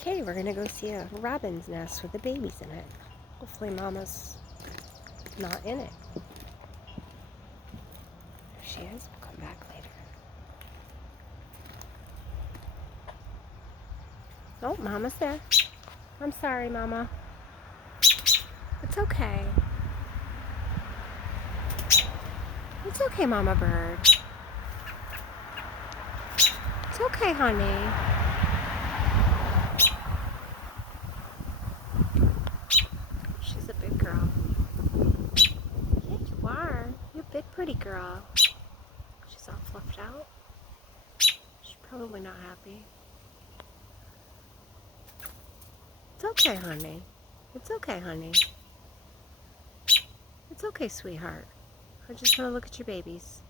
Okay, we're gonna go see a robin's nest with the babies in it. Hopefully Mama's not in it. If she is, we'll come back later. Oh, Mama's there. I'm sorry, Mama. It's okay. It's okay, Mama Bird. It's okay, honey. She's a big girl. Yeah, you are. You're a big, pretty girl. She's all fluffed out. She's probably not happy. It's okay, honey. It's okay, honey. It's okay, sweetheart. I just want to look at your babies.